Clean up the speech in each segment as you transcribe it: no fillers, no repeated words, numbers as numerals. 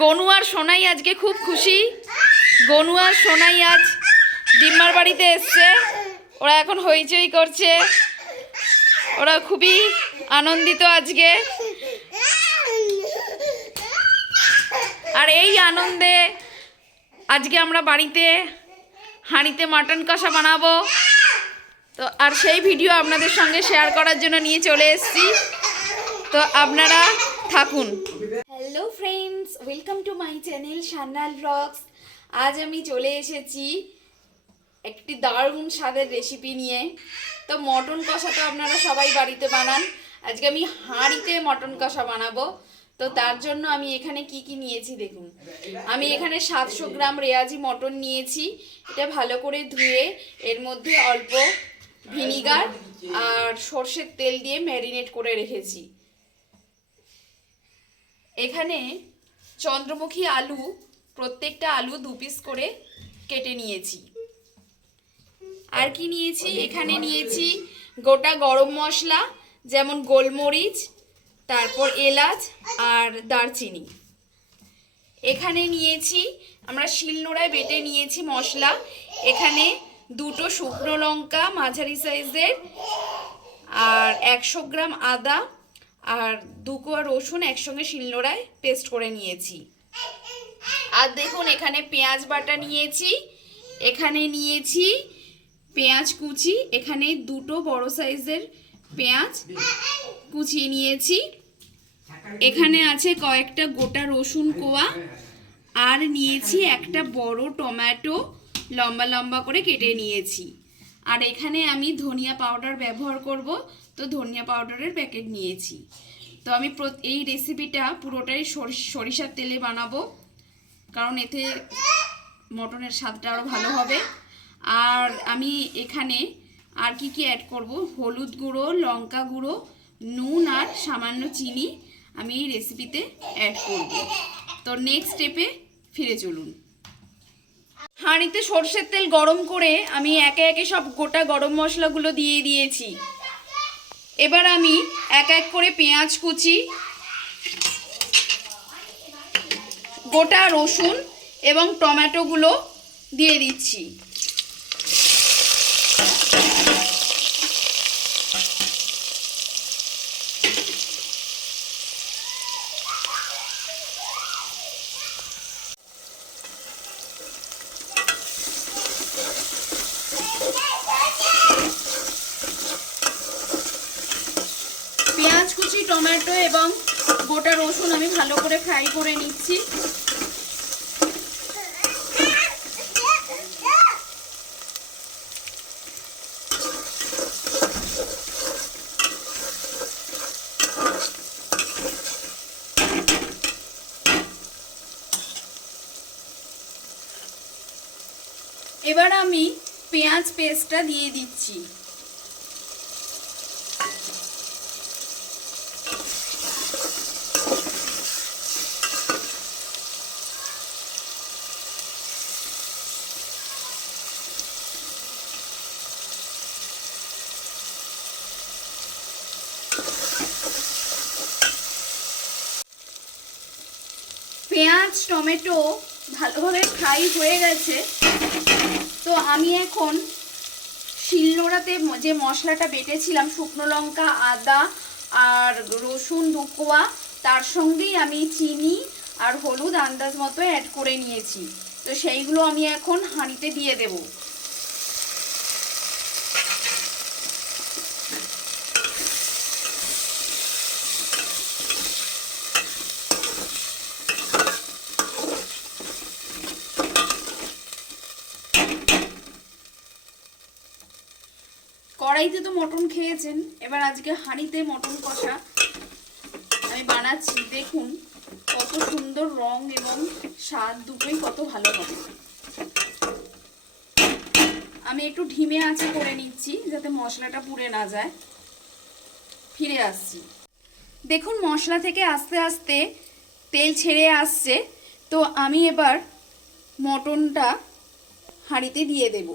গনু আর সোনাই আজকে খুব খুশি। গনু আর সোনাই আজ ডিম্মার বাড়িতে এসছে। ওরা এখন হইচই করছে, ওরা খুবই আনন্দিত আজকে। আর এই আনন্দে আজকে আমরা বাড়িতে হাঁড়িতে মাটন কষা বানাবো। তো আর সেই ভিডিও আপনাদের সঙ্গে শেয়ার করার জন্য নিয়ে চলে এসেছি। তো আপনারা থাকুন। Hello friends, welcome to my channel Sannal blogs. আজ আমি চলে এসেছি একটি দারুণ স্বাদের রেসিপি নিয়ে। তো মটন কষা তো আপনারা সবাই বাড়িতে বানান, আজকে আমি হাঁড়িতে মটন কষা বানাবো। তো তার জন্য আমি এখানে কি কি নিয়েছি দেখুন। আমি এখানে 700 গ্রাম রেয়াজি মটন নিয়েছি। এটা ভালো করে ধুয়ে এর মধ্যে অল্প ভিনিগার আর সর্ষের তেল দিয়ে ম্যারিনেট করে রেখেছি। এখানে চন্দ্রমুখী আলু, প্রত্যেকটা আলু 2 পিস করে কেটে নিয়েছি। আর কি নিয়েছি, এখানে নিয়েছি গোটা গরম মশলা, যেমন গোলমরিচ, তারপর এলাচ আর দারচিনি। এখানে নিয়েছি আমরা শিলনোড়ায় বেটে নিয়েছি মশলা। এখানে 2টো শুকনো লঙ্কা মাঝারি সাইজের, আর 100 গ্রাম আদা আর 2 কোয়া রসুন একসঙ্গে শিলনোড়ায় পেস্ট করে নিয়েছি। আর দেখুন এখানে পেঁয়াজ বাটা নিয়েছি, এখানে নিয়েছি পেঁয়াজ কুচি, এখানে 2টো বড় সাইজের পেঁয়াজ কুচিয়ে নিয়েছি। এখানে আছে কয়েকটা গোটা রসুন কোয়া, আর নিয়েছি একটা বড় টমেটো লম্বা লম্বা করে কেটে নিয়েছি। আর এখানে আমি ধনিয়া পাউডার ব্যবহার করব, তো ধনিয়া পাউডারের প্যাকেট নিয়েছি। তো আমি এই রেসিপিটা পুরোটাই সরিষার তেলে বানাবো, কারণ এতে মটনের স্বাদটা আরও ভালো হবে। আর আমি এখানে আর কি কি অ্যাড করব, হলুদ গুঁড়ো, লঙ্কা গুঁড়ো, নুন আর সামান্য চিনি আমি এই রেসিপিতে অ্যাড করব। তো নেক্সট স্টেপে ফিরে চলুন। হাঁড়িতে সর্ষের তেল গরম করে আমি একে একে সব গোটা গরম মশলাগুলো দিয়ে দিয়েছি। এবার আমি এক এক করে পেঁয়াজ কুচি, গোটা রসুন এবং টমেটোগুলো দিয়ে দিচ্ছি। পেঁয়াজ কুচি, টমেটো এবং গোটা রসুন আমি ভালো করে ফ্রাই করে নিচ্ছি। এবার আমি পেঁয়াজ পেস্টটা দিয়ে দিচ্ছি। পেঁয়াজ টমেটো ভালোভাবে ফ্রাই হয়ে গেছে। তো আমি এখন শিলনোড়াতে যে মশলাটা বেটেছিলাম, শুকনো লঙ্কা, আদা আর রসুন 2 কোয়া, তার সঙ্গেই আমি চিনি আর হলুদ আন্দাজ মতো অ্যাড করে নিয়েছি। তো সেইগুলো আমি এখন হাঁড়িতে দিয়ে দেব। কড়াইতে তো মটন খেয়েছেন, এবার আজকে হাঁড়িতে মটন কষা আমি বানাচ্ছি। দেখুন কত সুন্দর রং এবং স্বাদ দুটোই কত ভালো হবে। আমি একটু ধিমে আঁচে করে নিচ্ছি যাতে মশলাটা পুড়ে না যায়। ফিরে আসছি। দেখুন মশলা থেকে আস্তে আস্তে তেল ছেড়ে আসছে। তো আমি এবার মটনটা হাঁড়িতে দিয়ে দেব।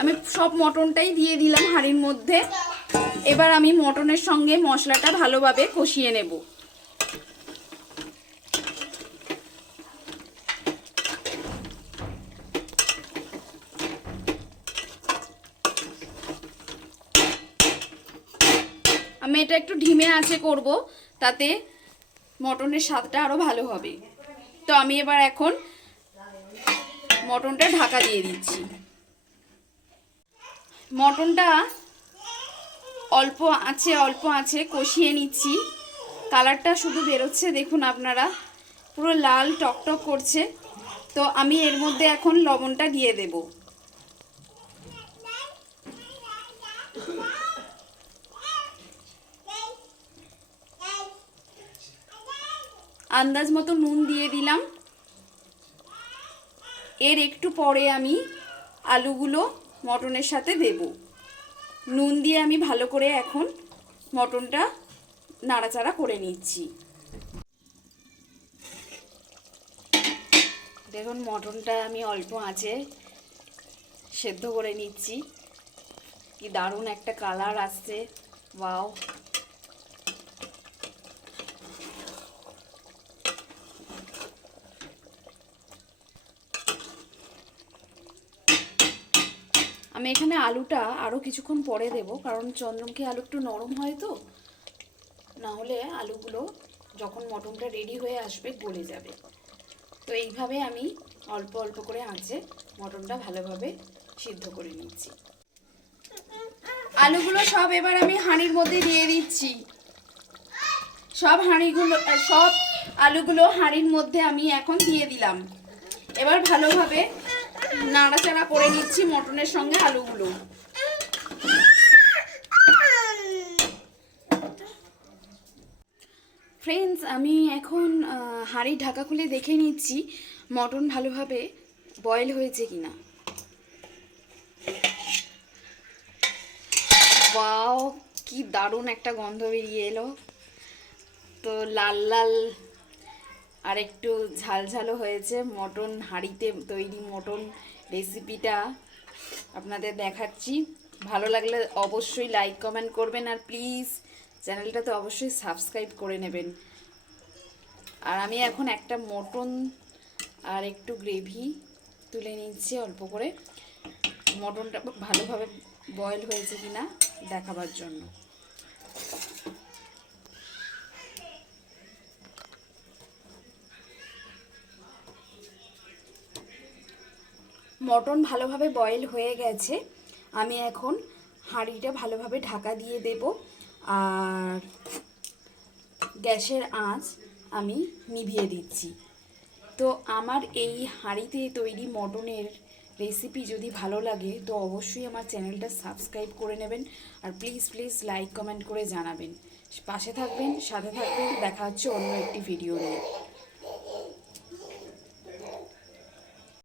আমি সব মটনটাই দিয়ে দিলাম হাঁড়ির মধ্যে। এবার আমি মটনের সঙ্গে মশলাটা ভালোভাবে কষিয়ে নেব। আমি এটা একটু ধিমে আঁচে করব, তাতে মটনের স্বাদটা আরো ভালো হবে। তো আমি এবার এখন মটনটা ঢাকা দিয়ে দিচ্ছি। মটনটা অল্প আঁচে কষিয়ে নিচ্ছি। কালারটা শুধু বেরোচ্ছে, দেখুন আপনারা, পুরো লাল টকটক করছে। তো আমি এর মধ্যে এখন লবণটা দিয়ে দেব। আন্দাজ মতো নুন দিয়ে দিলাম। এর একটু পরে আমি আলুগুলো মটনের সাথে দেব। নুন দিয়ে আমি ভালো করে এখন মটনটা নাড়াচাড়া করে নিচ্ছি। দেখুন মটনটা আমি অল্প আঁচে সেদ্ধ করে নিচ্ছি। কি দারুণ একটা কালার আসছে, ওয়াও! আমি এখানে আলুটা আরও কিছুক্ষণ পরে দেব, কারণ চন্দ্রমুখী আলু একটু নরম হয়, তো না হলে আলুগুলো যখন মটনটা রেডি হয়ে আসবে গলে যাবে। তো এইভাবে আমি অল্প অল্প করে আঁচে মটনটা ভালোভাবে সিদ্ধ করে নিচ্ছি। আলুগুলো সব এবার আমি হাঁড়ির মধ্যে দিয়ে দিচ্ছি। সব আলুগুলো হাঁড়ির মধ্যে আমি এখন দিয়ে দিলাম। এবার ভালোভাবে নাড়াচাড়া করে নিচ্ছি মটনের সঙ্গে আলুগুলো। ফ্রেন্ডস, আমি এখন হাঁড়ি ঢাকা খুলে দেখে নিচ্ছি মটন ভালোভাবে বয়েল হয়েছে কিনা। ওয়াও, কি দারুণ একটা গন্ধ বেরিয়ে এলো। তো লাল লাল আর একটু ঝালঝালও হয়েছে। মটন হাঁড়িতে তৈরি মটন রেসিপিটা আপনাদের দেখাচ্ছি। ভালো লাগলে অবশ্যই লাইক কমেন্ট করবেন, আর প্লিজ চ্যানেলটা তো অবশ্যই সাবস্ক্রাইব করে নেবেন। আর আমি এখন একটা মটন আর একটু গ্রেভি তুলে নিচ্ছি অল্প করে, মটনটা ভালোভাবে বয়েল হয়েছে কিনা দেখাবার জন্য। মটন ভালোভাবে বয়েল হয়ে গেছে। আমি এখন হাঁড়িটা ভালোভাবে ঢাকা দিয়ে দেব, আর গ্যাসের আঁচ আমি নিভিয়ে দিচ্ছি। তো আমার এই হাঁড়িতে তৈরি মটনের রেসিপি যদি ভালো লাগে তো অবশ্যই আমার চ্যানেলটা সাবস্ক্রাইব করে নেবেন, আর প্লিজ প্লিজ লাইক কমেন্ট করে জানাবেন। পাশে থাকবেন, সাথে থাকবেন। দেখা হচ্ছে অন্য একটি ভিডিও নিয়ে।